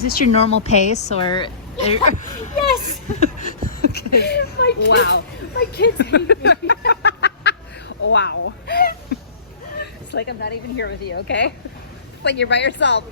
Is this your normal pace or? Yes. Okay. Wow. My kids hate me. Wow. It's like I'm not even here with you, okay? It's like you're by yourself.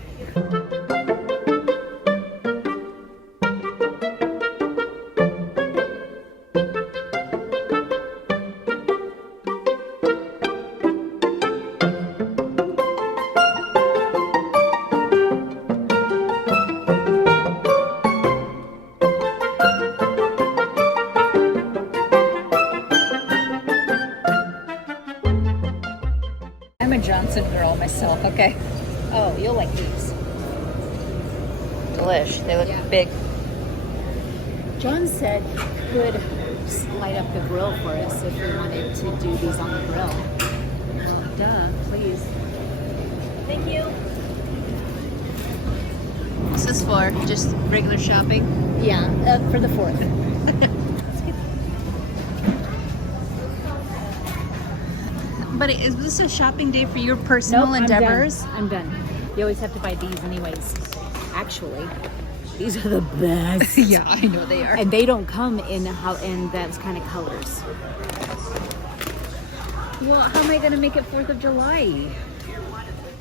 I'm a Johnson girl myself, okay? Oh, you'll like these. Delish. They look big. John said he could light up the grill for us if we wanted to do these on the grill. Oh, duh, please. Thank you. What's this for? Just regular shopping? Yeah, for the 4th. But is this a shopping day for your personal endeavors? I'm done. You always have to buy these anyways. Actually, these are the best. Yeah, I know they are. And they don't come in those kind of colors. Well, how am I going to make it 4th of July?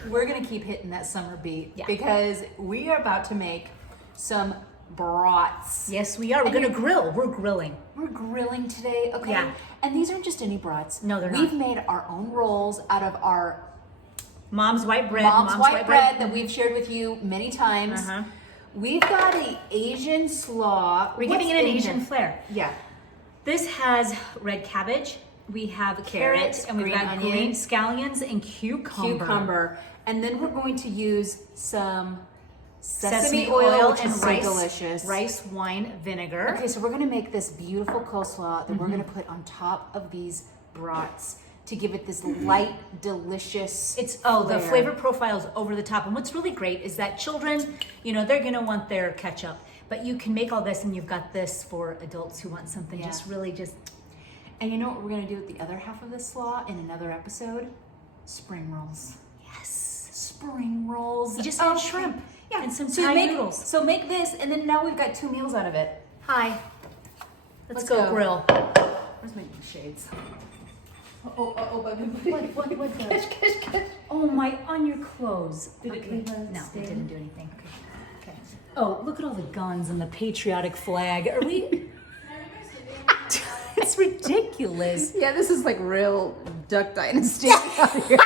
We're gonna keep hitting that summer beat because we are about to make some brats. Yes, we are. We're gonna grill. We're grilling. We're grilling today, okay? Yeah. And these aren't just any brats. No, they're We've not. made our own rolls out of our Mom's white bread. mom's white bread that we've shared with you many times. Uh-huh. We've got an Asian slaw. We're What's giving it an in Asian this? flair. Yeah. This has red cabbage. We have Carrots, carrots, and we've green got onion, green scallions and cucumber. And then we're going to use some Sesame oil which and is so rice, delicious. rice wine vinegar. Okay, so we're gonna make this beautiful coleslaw that we're gonna put on top of these brats to give it this light, delicious. The flair. flavor profile is over the top. And what's really great is that children, they're gonna want their ketchup. But you can make all this and you've got this for adults who want something Yeah. just And you know what we're gonna do with the other half of this slaw in another episode? Spring rolls. yes. Spring rolls. You just add shrimp. Yeah, And some so Thai make, noodles. So make this, and then now we've got 2 meals out of it. Hi. Let's Let's go go. grill. Where's my shades? I've been putting. What the? Catch. Oh my, on your clothes. Did it leave a No, stain? it didn't do anything. Okay. Oh, look at all the guns and the patriotic flag. Are we? It's ridiculous. Yeah, this is like real Duck Dynasty out here.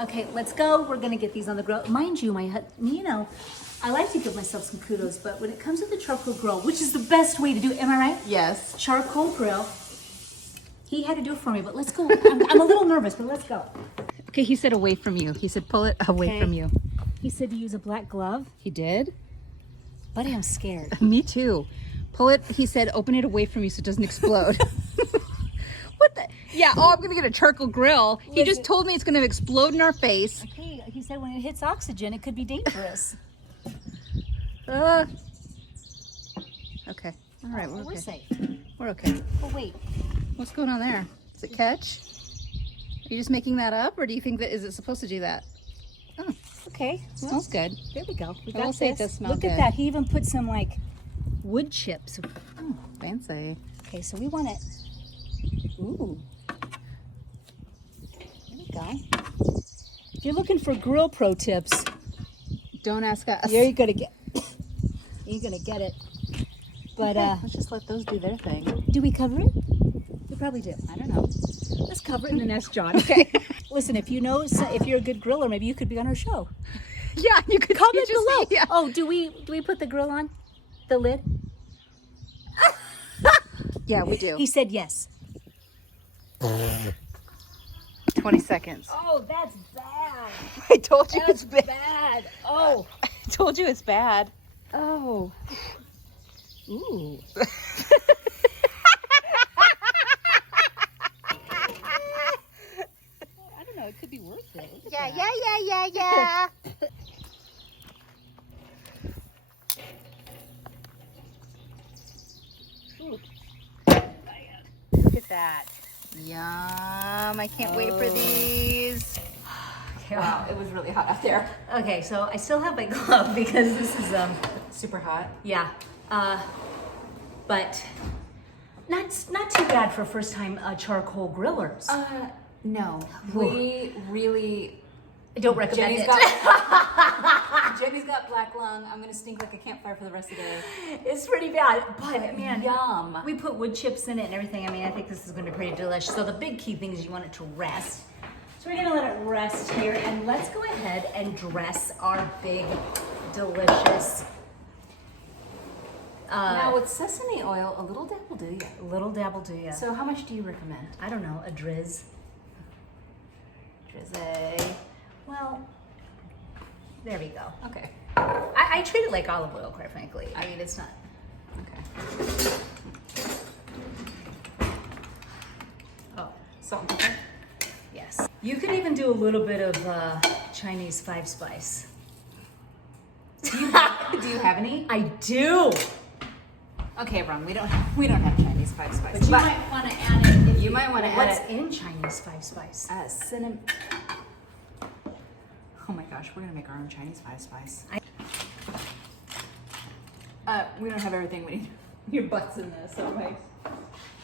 Okay, let's go. We're gonna get these on the grill. Mind you, I like to give myself some kudos, but when it comes to the charcoal grill, which is the best way to do it, am I right? Yes. Charcoal grill. He had to do it for me, but let's go. I'm a little nervous, but let's go. Okay, he said away from you. He said pull it away Okay. from you. He said to use a black glove, He did? but I'm scared. Me too. Pull it, he said open it away from you so it doesn't explode. What the? Yeah, I'm gonna get a charcoal grill. He just told me it's gonna explode in our face. Okay, he said when it hits oxygen, it could be dangerous. Okay. All right, we're We're okay. safe. We're okay. Oh wait, What's going on there? Does it catch? Are you just making that up, or do you think that is it supposed to do that? Oh, okay. Well, smells good. there we go. We I will got say it this. does smell Look good. at that. He even put some like wood chips. Oh, fancy. Okay, so we want it. Ooh. There we go. If you're looking for grill pro tips, Don't ask us. you're gonna get it. But Okay, let's just let those do their thing. do we cover it? We probably do. I don't know. Let's cover it and then ask John. Okay. Listen, if you know, if you're a good griller, maybe you could be on our show. Yeah, you could Comment you just- below. Yeah. Oh, do we put the grill on? The lid? Yeah, we do. He said yes. 20 seconds. Oh, that's bad. I told you it's bad. Bad. Oh. I told you it's bad. Oh. Ooh. I don't know. It could be worth it. Look at that. Yeah. Ooh. Look at that. Yum. I can't wait for these. Okay. Wow, it was really hot out there. Okay, so I still have my glove because this is Super hot. yeah, but not too bad for first time charcoal grillers. No, we really. I don't recommend Jenny's it. Jenny's got black lung. I'm gonna stink like a campfire for the rest of the day. It's pretty bad, but man, Yum. we put wood chips in it and everything. I mean, I think this is going to be pretty delicious. So the big key thing is you want it to rest. So we're going to let it rest here, and let's go ahead and dress our big, delicious. Now with sesame oil, a little dab will do ya. Little dabble do ya. So how much do you recommend? I don't know, a drizz. Drizzle. Well, there we go. Okay. I treat it like olive oil, quite frankly. I mean, it's not. Okay. Oh, Salt and pepper. yes. You could even do a little bit of Chinese 5-spice. Do you have any? I do. Okay, wrong. We don't have Chinese 5-spice. But you might want to add it. If You might wanna add What's it. in Chinese 5-spice? Cinnamon. Oh my gosh, we're gonna make our own Chinese 5-spice. We don't have everything we need. Your butt's in this, alright?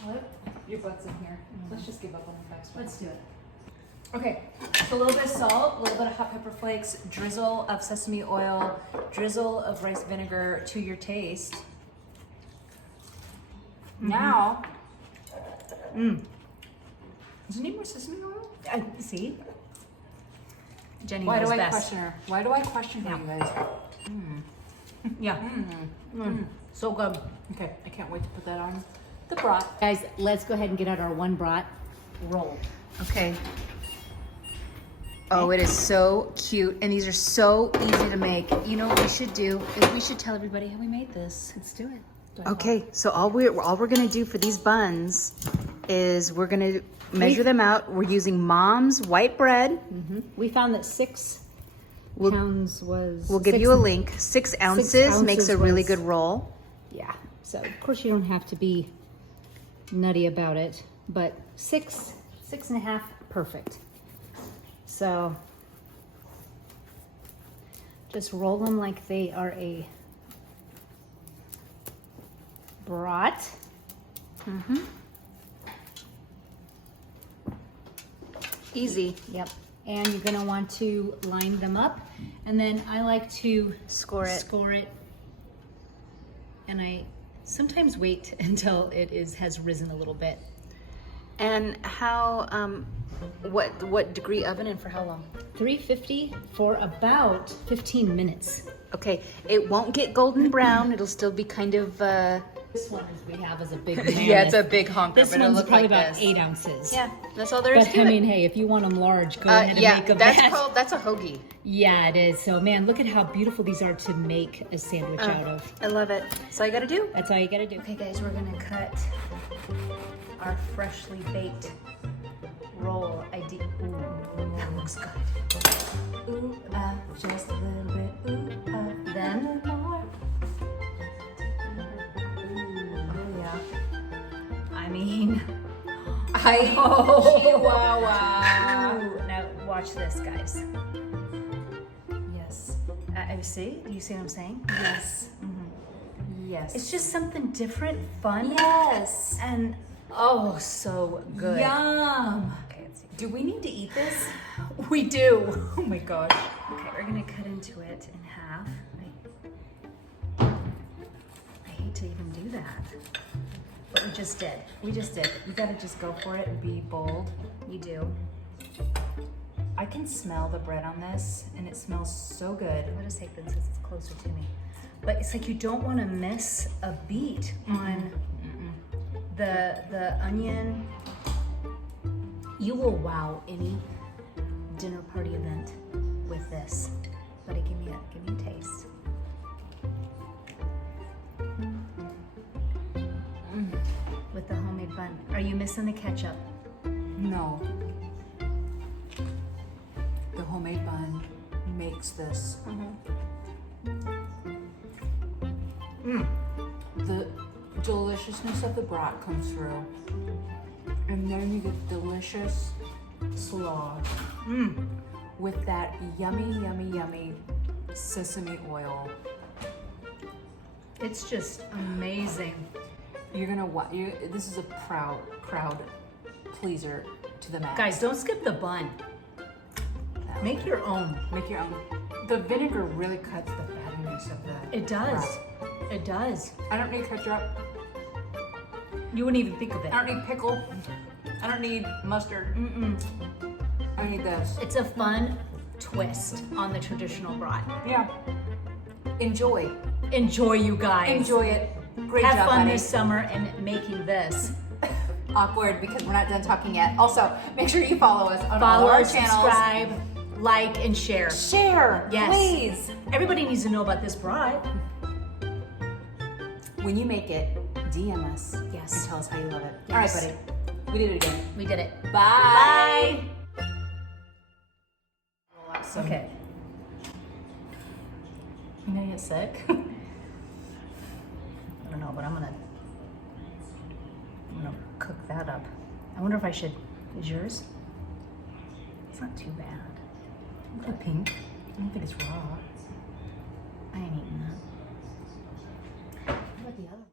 What? Your butt's in here. Let's just give up on the 5-spice. Let's do it. Okay, so a little bit of salt, a little bit of hot pepper flakes, drizzle of sesame oil, drizzle of rice vinegar to your taste. Now, does it need more sesame oil? See? Jenny Why knows do I best. question her? Why do I question her, you guys? Yeah. So good. Okay, I can't wait to put that on the brat. Guys, let's go ahead and get out our one brat roll. Okay. Oh, it is so cute, and these are so easy to make. You know what we should do is we should tell everybody how we made this. Let's do it. Okay, so all we're gonna do for these buns is we're gonna measure them out. We're using Mom's white bread. We found that 6 pounds was. We'll give you a link. 6 ounces makes a really was- good roll. Yeah. So of course you don't have to be nutty about it, but 6.5, perfect. So just roll them like they are a brat. Easy. Yep. And you're gonna want to line them up, and then I like to Score it. And I sometimes wait until it has risen a little bit. And how, what degree oven and for how long? 350 for about 15 minutes. Okay, it won't get golden brown. It'll still be kind of, This one we have is a big mammoth. yeah, it's a big honker, This but it'll one's look probably like about this. 8 ounces. Yeah, that's all there is But to I it. mean, hey, if you want them large, go ahead and Yeah, make them. that's a hoagie. Yeah, it is. So man, look at how beautiful these are to make a sandwich out of. I love it. That's all you gotta do. That's all you gotta do. Okay, guys, we're gonna cut Our freshly baked roll. Ooh, that looks good. Ooh, just a little bit. Ooh, Then, more. oh yeah. I mean, Chihuahua. ooh, now watch this, guys. Yes. See? Do you see what I'm saying? Yes. Yes. It's just something different, fun, yes. and oh, so good. Yum. Okay, let's see. Do we need to eat this? We do. Oh my gosh. Okay, we're gonna cut into it in half. I hate to even do that, but we just did. We just did. You gotta just go for it and be bold. You do. I can smell the bread on this, and it smells so good. I'll just take this since it's closer to me. But it's like you don't want to miss a beat on the onion. You will wow any dinner party event with this. But give me a taste. With the homemade bun. Are you missing the ketchup? No. The homemade bun makes this. The deliciousness of the brat comes through. And then you get delicious slaw. with that yummy, yummy, yummy sesame oil. It's just amazing. You're gonna this is a crowd pleaser to the max. Guys, don't skip the bun. Make your own. Make your own. The vinegar really cuts the fattiness of the It does. brat. It does. I don't need ketchup. You wouldn't even think of it. I don't need pickle. I don't need mustard. I need this. It's a fun twist on the traditional brat. Yeah. Enjoy. Enjoy, you guys. Enjoy it. Great Have job, fun buddy. this summer and making this. Awkward because we're not done talking yet. Also, make sure you follow us on all Follow, our channels. subscribe, like, and share. Share, Yes. please. Everybody needs to know about this brat. When you make it, DM us. Yes. And tell us how you love it. Yes. All right, buddy. We did it again. We did it. Bye. Okay. You gonna get sick? I don't know, but I'm gonna cook that up. I wonder if I should. Is yours? It's not too bad. Look at the pink. I don't think it's raw. I ain't eating that. What about the other?